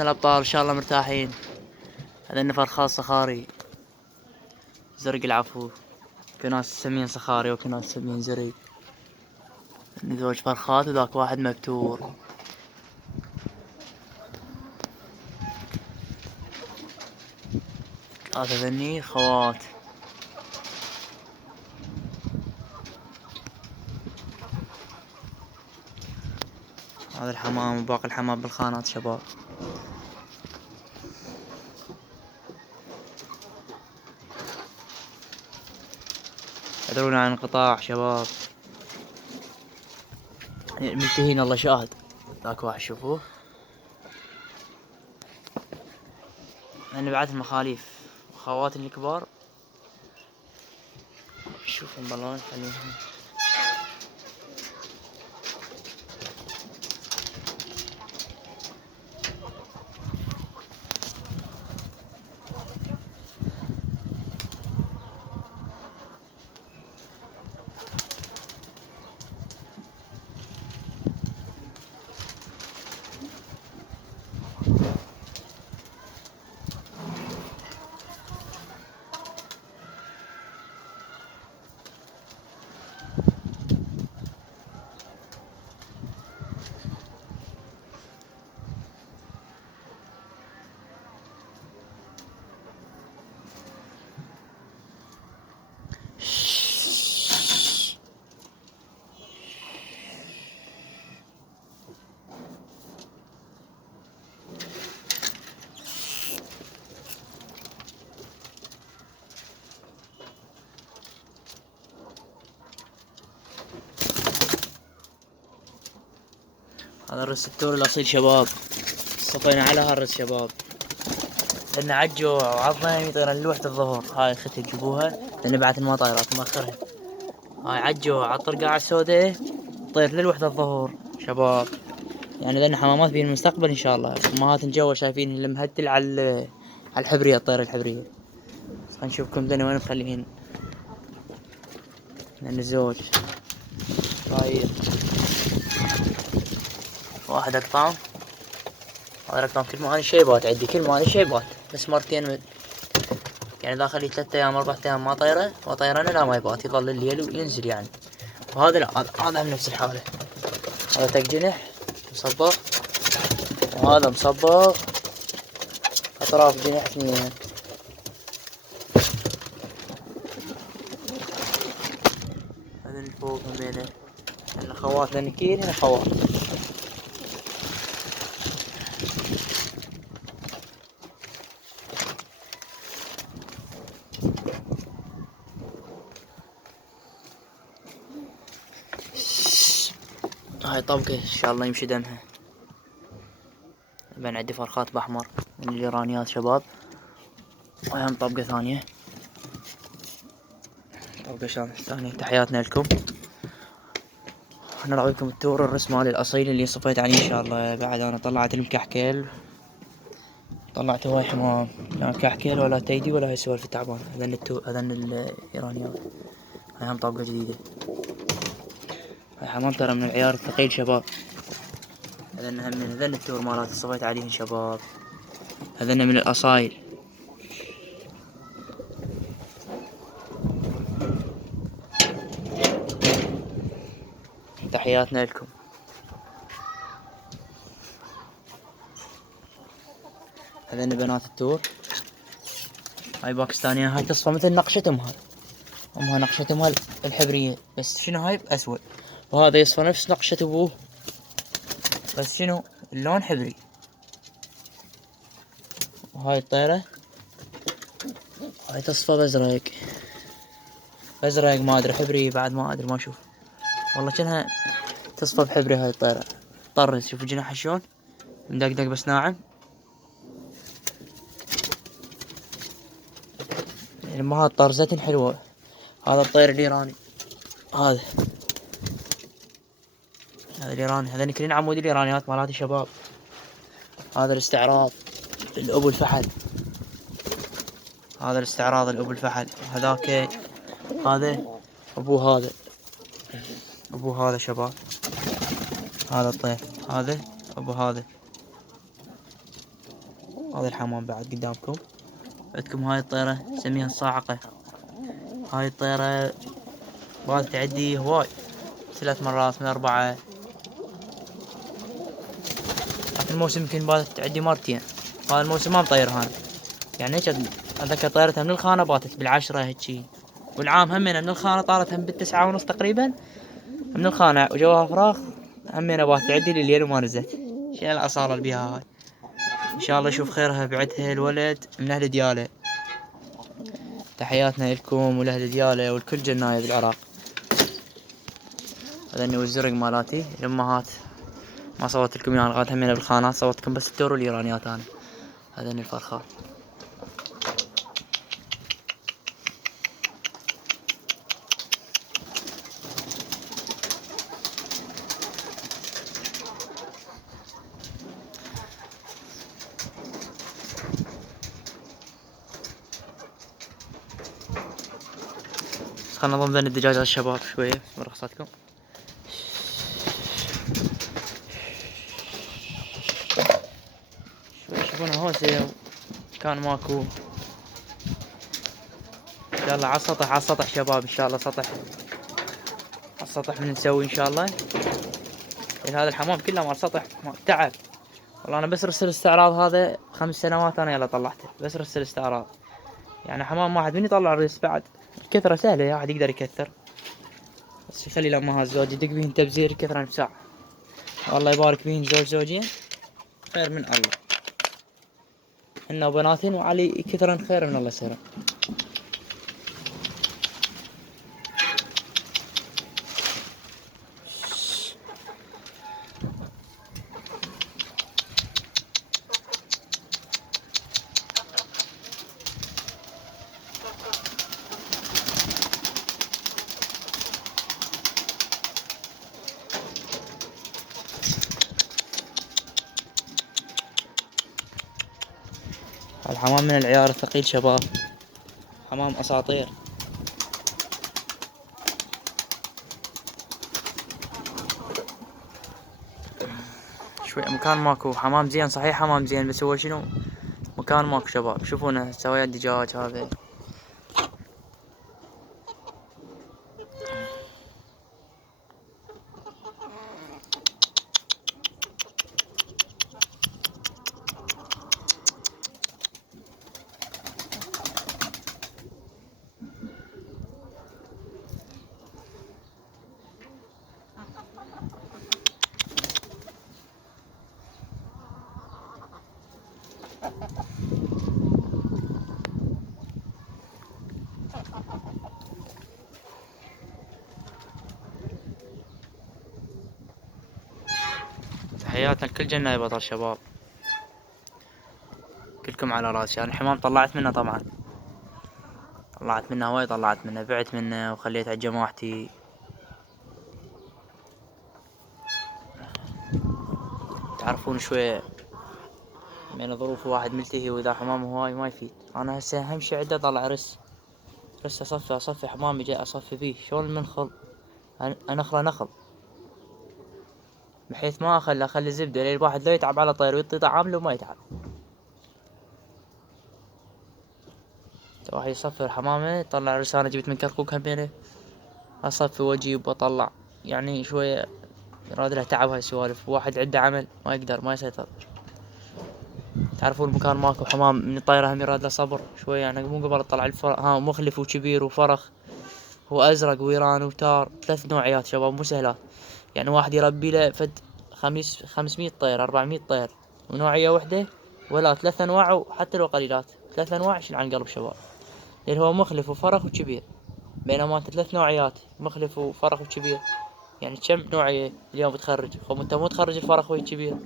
الأبطال إن شاء الله مرتاحين. هذا النفر خاص صخاري زرق العفو، في ناس تسمين صخاري وفي ناس تسمين زرق. زوج فرخات وذاك واحد مبتور. هذا ذني خوات. هذا الحمام وباقي الحمام بالخانات شباب. تدرون عن انقطاع شباب، منتهين الله شاهد. ذاك واحد شوفوه، أنا بعت المخاليف خواتي الكبار. شوفوا بالله خليهم. هذا الرز التور الأصيل شباب، صفينا على هالرز شباب. لأن عجوا وعظم يطير لوحة الظهر. هاي اختي تجيبوها لأن بعد ما طايرات مأخرها. هاي عجوا على الطرقاع السوداء طير للوحدة الظهور شباب. يعني لأن حمامات في المستقبل إن شاء الله. أمهات الجو شايفين اللي مهدل على الحبرية، الطير الحبرية. خلينا نشوفكم ذني وين مخليهن. لأن الزوج طاير. واحد أقطام. هذا أقطام كل ما هذه شيبات عندي، كل ما هذه شيبات بس مرتين يعني داخل لي 3 أيام 4 أيام ما طيرة وطيرنا لا ما يبات، يظل الليل وينزل يعني. وهذا لا، هذا من نفس الحالة. هذا تك جنح مصبغ وهذا مصبغ أطراف جنح اثنين. هذا اللي فوق همينه هنا خوات لنكيل، هنا خوات. هاي طبقة إن شاء الله يمشي دمها. بين عندي فرخات بأحمر من الإيرانيات شباب. وهي طبقة ثانية، طبقة ثانية. تحياتنا لكم. أنا راويكم التور الرس مالي الأصيل اللي صفيت عليه إن شاء الله. بعد أنا طلعت المكحكيل، طلعت هواي حمام، لا مكحكيل ولا تيدي ولا هاي سوالف تعبان. هذن الإيرانيات. هاي هم طبقة جديدة. هاي حمام ترى من العيار الثقيل شباب. هذن هم من هذن التور مالات صفيت عليهن شباب. هذن من الأصايل. تحياتنا لكم. هذين بنات التور. هاي باكستانية، هاي تصفى مثل نقشة أمها نقشة أمها الحبرية، بس شنو هاي أسود. وهذا يصفى نفس نقشة أبوه بس شنو اللون حبري. وهاي الطيرة هاي تصفى بزرق ما أدري حبري بعد ما أدري ما أشوف والله. كانها تصفى بحبري هاي الطيرة. طرز شوفوا جناحها شلون مدقدق بس ناعم. الأمهات طرزتن حلوة. هذا الطير الإيراني. هذا الإيراني. هذين كلين عمود الإيرانيات مالات الشباب. هذا الاستعراض الأبو الفحل. هذا الاستعراض الأبو الفحل. هذاك هذا أبو هذا شباب. هذا الطير هذا أبو هذا. هذا الحمام بعد قدامكم. عندكم هاي الطيرة نسميها الصاعقة. هاي الطيرة بعد تعدي هواي 3 مرات من 4. في الموسم يمكن بعد تعدي مرتين. هذا الموسم ما مطيرها أنا، يعني هيك أتذكر طيرتها من الخانة باتت بال10 هيجي. والعام همينة من الخانة طارتها ب9:30 تقريبا من الخانة وجوها فراخ. همينة بات تعدي لليل وما نزلت. شنو الأصالة اللي بيها هاي. إن شاء الله يشوف خيرها بعدها الولد من أهل ديالة. تحياتنا لكم ولأهل ديالة والكل جناية بالعراق. هذا اني والزرق مالاتي الأمهات ما صوت لكم اياها لغاية همينة بالخانات، صوتكم بس الدور والإيرانيات أنا. هذا اني الفرخات. خلنا نضم بين الدجاج للشباب شوية برخصتكم. شوي يشوفونها هوسة كان ماكو. ان شاء الله على السطح على السطح شباب، ان شاء الله سطح على السطح من نسوي ان شاء الله. هذا الحمام كله مال سطح تعب والله. انا بس رسل الاستعراض هذا 5 سنوات انا يلا طلعته، بس رسل الاستعراض. يعني حمام واحد من يطلع الريس بعد الكثرة سهلة، يا واحد يقدر يكثر بس يخلي لما الزوج يدق بيهن تبزير كثرة بساعة. والله يبارك بيهن زوجين خير من الله، إنه بناتين وعلي كثرا خير من الله سيرا. الحمام من العيار الثقيل شباب، حمام أساطير. شوي مكان ماكو حمام زين، صحيح حمام زين بس هو شنو مكان ماكو شباب. شوفونا سويت دجاج هذا. تحياتنا لكل جنة بطل شباب، كلكم على راسي. يعني الحمام طلعت منه طبعا، طلعت منه هواي، طلعت منه بعت منه وخليت على جماعتي. تعرفون شوية من ظروف واحد ملتهي واذا حمامه هواي ما يفيد. انا هسه اهم شي عندي اطلع رس اصفي حمامي جاي اصفي فيه شلون المنخل انخله نخل بحيث ما اخلي زبدة لين الواحد لا يتعب على طير ويعطي طعام له ما يتعب. واحد يصفي الحمامة يطلع رسالة جبت من كركوك همينة اصفي واجيب واطلع. يعني شوية يراد له تعب هاي السوالف. واحد عنده عمل ما يقدر ما يسيطر. تعرفون المكان ماكو حمام من الطيرة هم يراد له صبر شوية. يعني مو قبل تطلع الفرخ ها مخلف وكبير وفرخ هو ازرق ويران وتار 3 نوعيات شباب مو سهلات. يعني واحد يربي له فد 500 طير 400 طير ونوعية وحدة ولا 3 انواع وحتى لو قليلات 3 انواع شيل عن قلب شباب. لان هو مخلف وفرخ وكبير، بينما انت 3 نوعيات مخلف وفرخ وكبير. يعني كم نوعية اليوم بتخرج؟ خب انت مو تخرج الفرخ والكبير.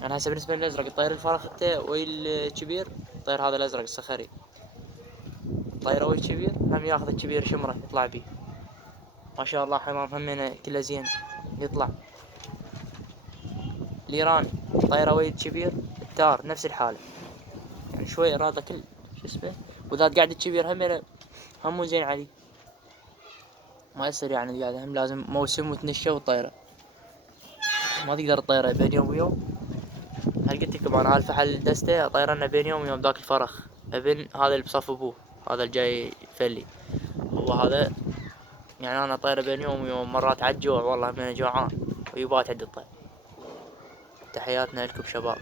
يعني هسه بالنسبة للازرق الطير الفرخ انت والكبير الطير هذا الازرق الصخري طير وي كبير هم ياخذ الكبير شمره يطلع بيه. ما شاء الله حمام همينه كله زين يطلع. الايران طيره ويد كبير التار نفس الحاله. يعني شوي هذا كل شو اسمه وذا قاعد الكبير همينه هم مو زين علي ما يصير. يعني قاعد هم لازم موسم وتنشى وطيره ما تقدر تطيره بين يوم ويوم. قلت لكم انا هالفحل دسته طيرنا بين يوم ويوم ذاك الفرخ ابن هذا اللي بصف ابوه، هذا الجاي فلي هو هذا. يعني انا طيره بين يوم ويوم، مرات عالجوع والله من جوعان ويبات عند الطير. تحياتنا لكم شباب.